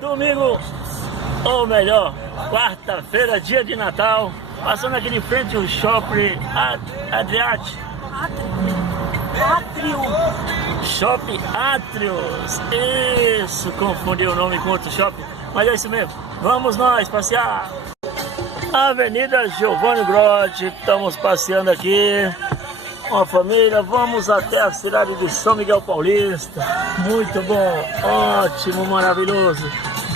Domingo, ou melhor, quarta-feira, dia de Natal, passando aqui de frente ao Shopping Adriático. Shopping Atrios. Isso, confundi o nome com outro shopping, mas é isso mesmo. Vamos nós passear. Avenida Giovanni Grotti, estamos passeando aqui com a família. Vamos até a cidade de São Miguel Paulista. Muito bom, ótimo, maravilhoso.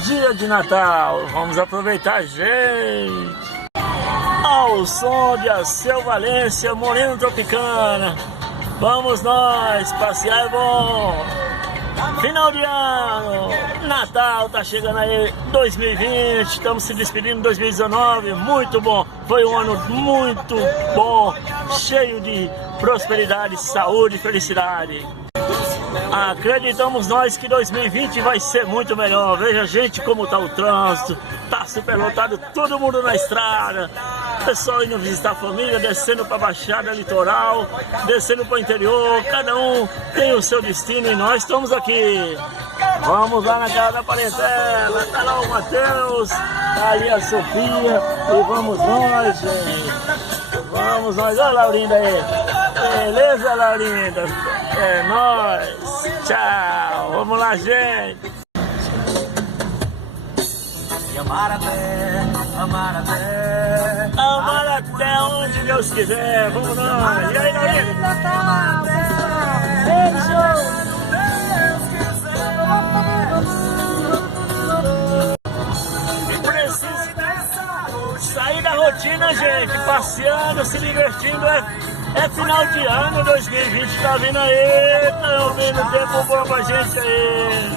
Dia de Natal, vamos aproveitar, gente. Ao som de Alceu Valença, Moreno Tropicana. Vamos nós, passear é bom. Final de ano, Natal tá chegando aí, 2020, estamos se despedindo de 2019, muito bom. Foi um ano muito bom, cheio de prosperidade, saúde e felicidade. Acreditamos nós que 2020 vai ser muito melhor. Veja, gente, como tá o trânsito, tá super lotado, todo mundo na estrada. Pessoal indo visitar a família, descendo para a Baixada Litoral, descendo para o interior. Cada um tem o seu destino e nós estamos aqui. Vamos lá na casa da parentela, tá lá o Matheus, tá ali a Sofia e vamos nós, gente. Vamos nós, olha a Laurinda aí. Beleza, Laurinda? É nóis. Tchau. Vamos lá, gente. Amar até onde Deus quiser. Vamos nós. E aí, Laurinda? Beijo. Preciso sair da rotina, gente. Passeando, se divertindo. É final de ano, 2020 tá vindo aí. Tá ouvindo tempo bom pra gente aí.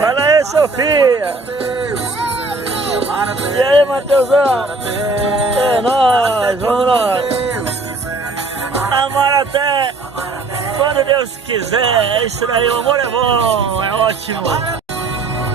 Fala aí, Sofia. E aí, Matheusão? É nóis, vamos nós. Amar até quando Deus quiser. É isso aí, o amor é bom, é ótimo.